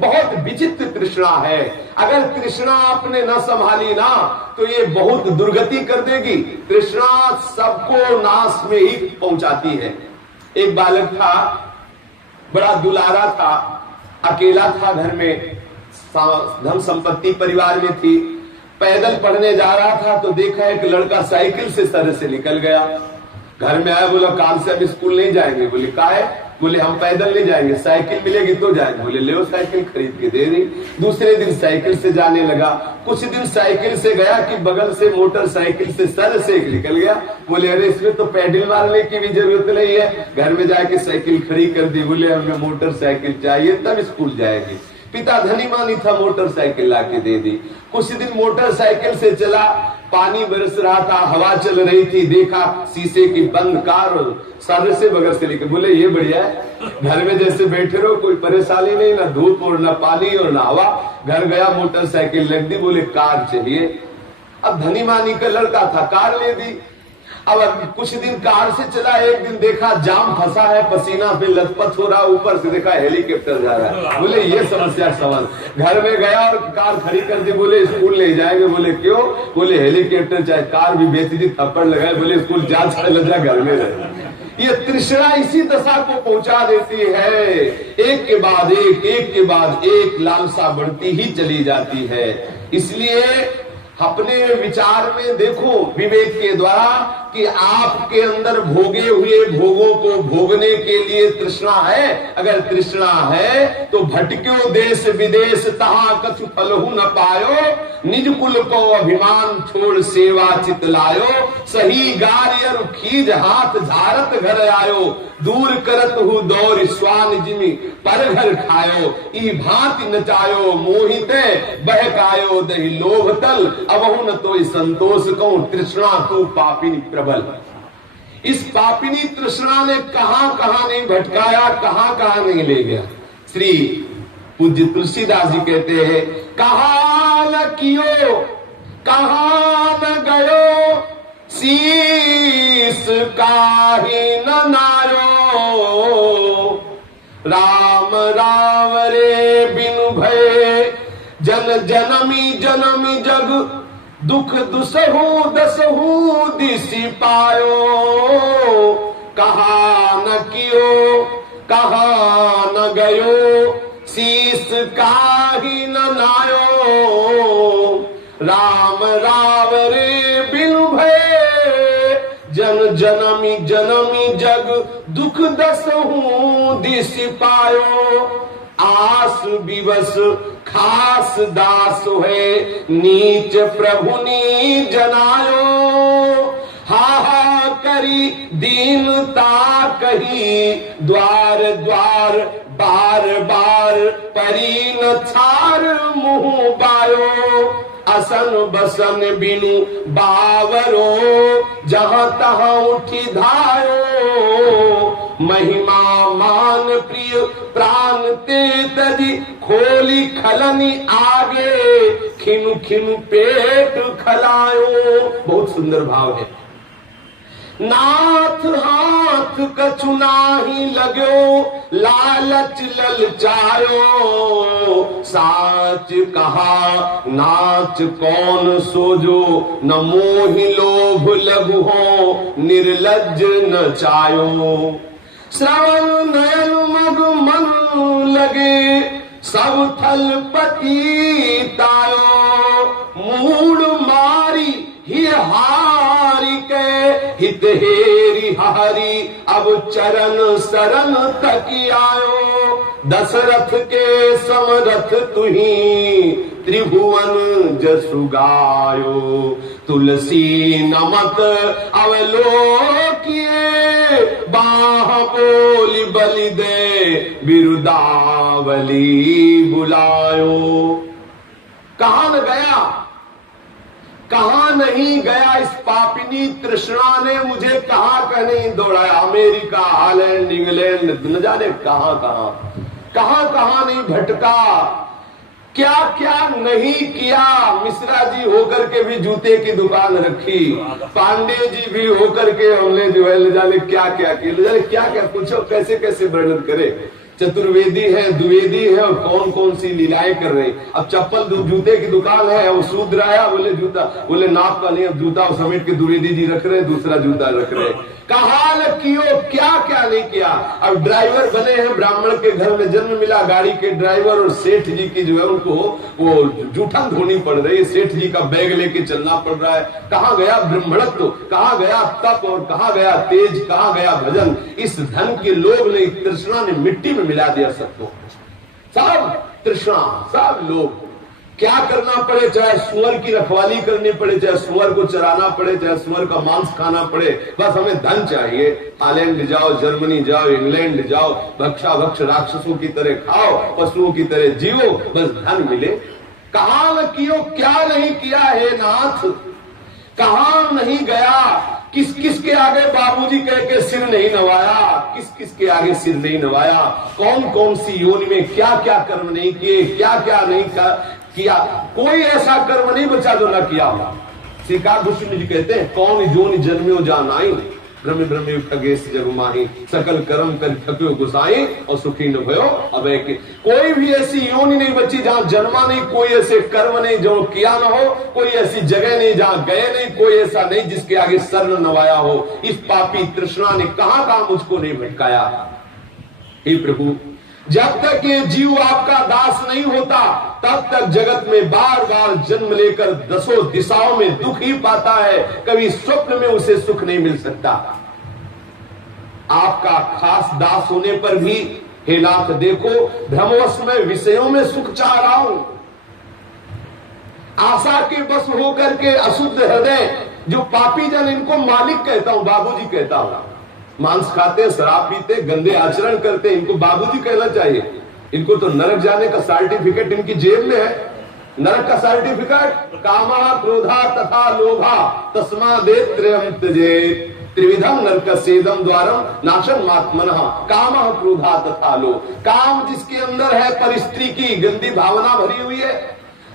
बहुत विचित्र तृष्णा है। अगर तृष्णा आपने न संभाली ना तो ये बहुत दुर्गति कर देगी। तृष्णा सबको नाश में ही पहुंचाती है। एक बालक था, बड़ा दुलारा था, अकेला था, घर में धन संपत्ति परिवार में थी। पैदल पढ़ने जा रहा था तो देखा एक लड़का साइकिल से सर से निकल गया। घर में आया, बोला काल से अब स्कूल नहीं जाएंगे। बोले काहे? बोले हम पैदल नहीं जाएंगे, साइकिल मिलेगी तो जाएंगे। बोले ले साइकिल खरीद के दे दी। दूसरे दिन साइकिल से जाने लगा। कुछ दिन साइकिल से गया कि बगल से मोटरसाइकिल से सर से निकल गया। बोले अरे इसमें तो पैडल मारने की भी जरूरत नहीं है, घर में जाके साइकिल खड़ी कर दी। बोले हमें मोटरसाइकिल चाहिए तब स्कूल जाएगी। पिता धनी मानी था, मोटरसाइकिल लाके दे दी। कुछ दिन मोटरसाइकिल से चला, पानी बरस रहा था, हवा चल रही थी, देखा शीशे की बंद कार सर से बगल से लेकर। बोले ये बढ़िया है, घर में जैसे बैठे रहो, कोई परेशानी नहीं, ना धूप और ना पानी और ना हवा। घर गया, मोटरसाइकिल लग दी। बोले कार चाहिए। अब धनी मानी का लड़का था, कार ले दी। अब कुछ दिन कार से चला, एक दिन देखा जाम फंसा है, पसीना पे लथपथ हो रहा, ऊपर से देखा हेलीकॉप्टर जा रहा है। बोले ये समस्या सवाल। घर में गया और कार खड़ी कर दी। बोले स्कूल ले जाएंगे। बोले क्यों? बोले हेलीकॉप्टर चाहे कार भी बेच दी, थप्पड़ लगाए। बोले स्कूल जा घर में रहे। ये तृष्णा इसी दशा को पहुंचा देती है। एक के बाद एक के बाद एक लालसा बढ़ती ही चली जाती है। इसलिए अपने विचार में देखो विवेक के द्वारा कि आपके अंदर भोगे हुए भोगों को भोगने के लिए तृष्णा है। अगर तृष्णा है तो भटक्यो देश विदेश, तहां कछु फलहु न पायो। निज कुल को अभिमान छोड़ सेवा चित लायो। सही गारियर खीज हाथ झारत घर आयो। दूर करत हु दौर स्वान जिमि पर घर खायो। ई भांति नचायो मोहिते बहकायो दही लोभ तल। अबहु न तो संतोष कहूं तृष्णा तू पापिनी प्रबल। इस पापिनी तृष्णा ने कहां कहां नहीं भटकाया, कहां कहां नहीं ले गया। श्री पूज्य तुलसीदास जी कहते हैं, कहा न कियो कहा न गयो, शीस काहि न नायो। राम राम रे बिनु भय जन जनमी जनमी जग। दुख दुसहु दसहु दिसि पायो। कहा न कियो कहा न गयो, शीस काहि न नायो। राम राम रे बिनु भय जन जनमी जनमी जग। दुख दसहु दिसि पायो। आस विवश खास दास है, नीच प्रभु नी जनायो। हा करी दीनता कही, द्वार द्वार बार बार। परी न छार मुँह बायो। असन बसन बिनु बावरो, जहां तहां उठी धायो। महिमा मान प्रिय प्राण ते तजी, खोली खलनी आगे। खिनु खिनु पेट खलायो। बहुत सुंदर भाव है। नाथ हाथ कछु नाही लगो, लालच ललचायो। साच कहा नाच कौन सोजो, न मोहि लोभ लघु हो। निर्लज्ज न चायो। श्रवण नयन मग मन लगे, सब थल पतितायो। मूड मारी ही हारी के, हित हेरी हारी। अब चरण शरण तक आयो। दशरथ के समरथ तुही, त्रिभुवन जसु गायो। तुलसी नमक अवलोकिए, बाह बोली बलि दे बिरुदावली बुलायो। कहां न गया, कहां नहीं गया इस पापिनी तृष्णा ने मुझे कहां का नहीं दौड़ाया। अमेरिका, हालैंड, इंग्लैंड, न जाने कहां कहां नहीं भटका। क्या क्या नहीं किया। मिश्रा जी होकर के भी जूते की दुकान रखी, पांडे जी भी होकर के हमने जो है जाने क्या क्या किया, जाने क्या क्या पूछो कैसे कैसे वर्णन करे। चतुर्वेदी है, द्विवेदी है, और कौन कौन सी लीलाएं कर रहे। अब चप्पल जूते की दुकान है, वो शूद्र आया, बोले जूता, बोले नाप का नहीं, अब जूता समेट के द्विवेदी जी रख रहे, दूसरा जूता रख रहे। कहाल कियो क्या क्या नहीं किया। अब ड्राइवर बने हैं, ब्राह्मण के घर में जन्म मिला, गाड़ी के ड्राइवर, और सेठ जी की जो है उनको वो जूठन धोनी पड़ रही है, सेठ जी का बैग लेके चलना पड़ रहा है। कहाँ गया ब्रह्मणत्व, कहाँ गया तप, और कहाँ गया तेज, कहाँ गया भजन। इस धन के लोग ने, तृष्णा ने मिट्टी में मिला दिया सबको। सब तृष्णा, सब लोग क्या करना पड़े, चाहे सुअर की रखवाली करनी पड़े, चाहे सुअर को चराना पड़े, चाहे सुअर का मांस खाना पड़े, बस हमें धन चाहिए। थाईलैंड जाओ, जर्मनी जाओ, इंग्लैंड जाओ, भक्षा भक्ष राक्षसों की तरह खाओ, पशुओं की तरह जियो, बस धन मिले। कहां न कियो क्या नहीं किया है नाथ, कहां नहीं गया, किस किस के आगे बाबूजी कह के सिर नहीं नवाया, किस किस के आगे सिर नहीं नवाया। कौन कौन सी योनि में क्या क्या कर्म नहीं किए, क्या क्या नहीं किया। कोई ऐसा कर्म नहीं बचा जो न किया हो। श्री काकभूषण जी कहते हैं, कौन जोनि जन्म्यो जानाई, ब्रह्म ब्रह्म खगेश जग माही, सकल कर्म कर थक्यो गुसाई, और सुखी न भयो अभय के। कोई भी ऐसी योनि नहीं बची जहां जन्मा नहीं, कोई ऐसे कर्म नहीं जो किया न हो, कोई ऐसी जगह नहीं जहां गए नहीं, कोई ऐसा नहीं जिसके आगे सर न नवाया हो। इस पापी तृष्णा ने कहां कहां मुझको नहीं भटकाया। हे प्रभु, जब तक ये जीव आपका दास नहीं होता, तब तक जगत में बार बार जन्म लेकर दसों दिशाओं में दुख ही पाता है, कभी स्वप्न में उसे सुख नहीं मिल सकता। आपका खास दास होने पर भी हे नाथ देखो, भ्रमवश में विषयों में सुख चाह रहा हूं। आशा के बस होकर के अशुद्ध हृदय जो पापी जन, इनको मालिक कहता हूं, बाबूजी कहता हूं। मांस खाते, शराब पीते, गंदे आचरण करते, इनको बाबूजी कहना चाहिए। इनको तो नरक जाने का सर्टिफिकेट इनकी जेब में है। नरक का सर्टिफिकेट, कामा क्रोधा तथा लोभा तस्मादेव त्रयम् त्यजेत्, त्रिविधम नरक सेदम द्वारम नाशम मात्मनः, कामा क्रोधा तथा लोभ। काम जिसके अंदर है, पर स्त्री की गंदी भावना भरी हुई है,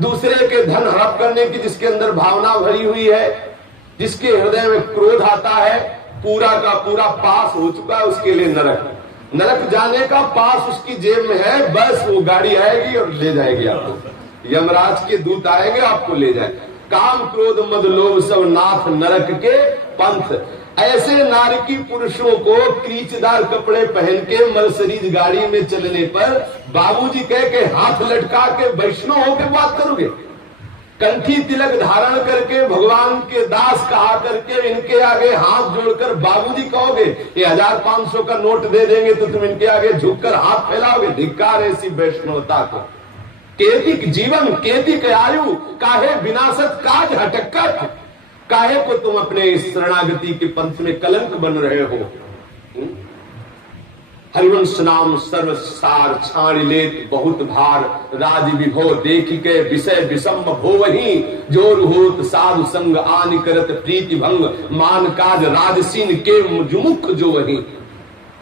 दूसरे के धन हड़प करने की जिसके अंदर भावना भरी हुई है, जिसके हृदय में क्रोध आता है, पूरा का पूरा पास हो चुका है, उसके लिए नरक। नरक जाने का पास उसकी जेब में है, बस वो गाड़ी आएगी और ले जाएगी आपको। यमराज के दूत आएंगे, आपको ले जाएंगे। काम क्रोध मद लोभ सब नाथ नरक के पंथ। ऐसे नारकी पुरुषों को क्रीचदार कपड़े पहन के मर्सिडीज गाड़ी में चलने पर बाबूजी कह के हाथ लटका के वैष्णव होकर बात करोगे? कंठी तिलक धारण करके भगवान के दास कहा करके इनके आगे हाथ जोड़कर बाबूजी कहोगे? ये 1500 का नोट दे देंगे तो तुम इनके आगे झुककर हाथ फैलाओगे? धिक्कार ऐसी वैष्णवता को। केतिक जीवन केतिक आयु, काहे विनाशत काज हटकत, काहे को तुम अपने इस शरणागति के पंथ में कलंक बन रहे हो। हरिवंश नाम सर्व सार छाण लेत बहुत भार, राज विभो देख के विषय विषम हो वही, जोर होत साधु संग आन करत प्रीति भंग, मान काज राजसीन के जुमुख जो वही।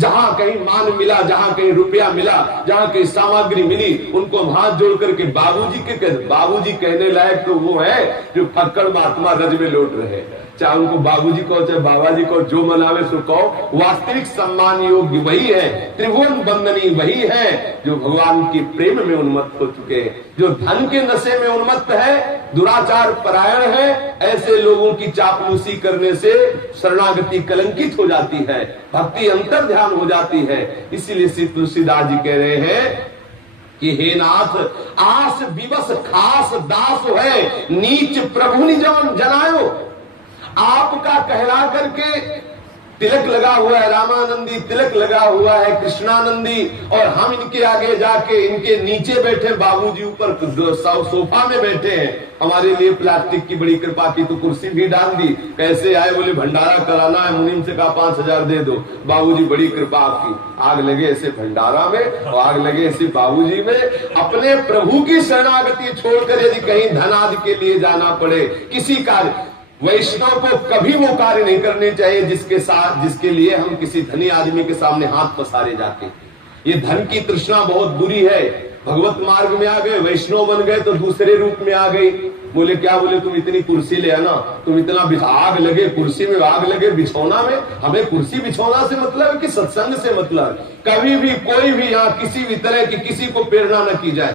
जहां कहीं मान मिला, जहां कहीं रुपया मिला, जहां कहीं सामग्री मिली, उनको हाथ जोड़ करके बाबूजी कहने लायक तो वो है जो फक्कड़ महात्मा रज में लौट रहे। चाहे उनको बाबूजी कहो चाहे बाबाजी कहो, जो मनावे सो कहो। वास्तविक सम्मान योग्य वही है, त्रिभुवन बंदनी वही है जो भगवान के प्रेम में उन्मत्त हो चुके हैं। जो धन के नशे में उन्मत्त है, दुराचार परायण है, ऐसे लोगों की चापलूसी करने से शरणागति कलंकित हो जाती है, भक्ति अंतर ध्यान हो जाती है। इसीलिए श्री तुलसीदास जी कह रहे हैं कि हे नाथ, आस विवश खास दास है, नीच प्रभु निजम जनायो। आपका कहला करके तिलक लगा हुआ है, रामानंदी तिलक लगा हुआ है, कृष्णानंदी, और हम इनके आगे जाके इनके नीचे बैठे, बाबूजी ऊपर सोफा में बैठे हैं। हमारे लिए प्लास्टिक की बड़ी कृपा की तो कुर्सी भी डाल दी। कैसे आए? बोले भंडारा कराना है, मुनीम से कहा 5000 दे दो। बाबूजी बड़ी कृपा आपकी। आग लगे ऐसे भंडारा में और आग लगे ऐसे बाबूजी में। अपने प्रभु की शरणागति छोड़कर यदि कहीं धन आदि के लिए जाना पड़े, किसी कार्य, वैष्णव को कभी वो कार्य नहीं करने चाहिए जिसके लिए हम किसी धनी आदमी के सामने हाथ पसारे जाते। ये धन की तृष्णा बहुत बुरी है। भगवत मार्ग में आ गए, वैष्णव बन गए तो दूसरे रूप में आ गई। बोले क्या? बोले तुम इतनी कुर्सी ले आना, तुम इतना आग लगे कुर्सी में, आग लगे बिछौना में। हमें कुर्सी बिछौना से मतलब है कि सत्संग से मतलब। कभी भी कोई भी यहाँ किसी भी तरह की किसी को प्रेरणा न की जाए।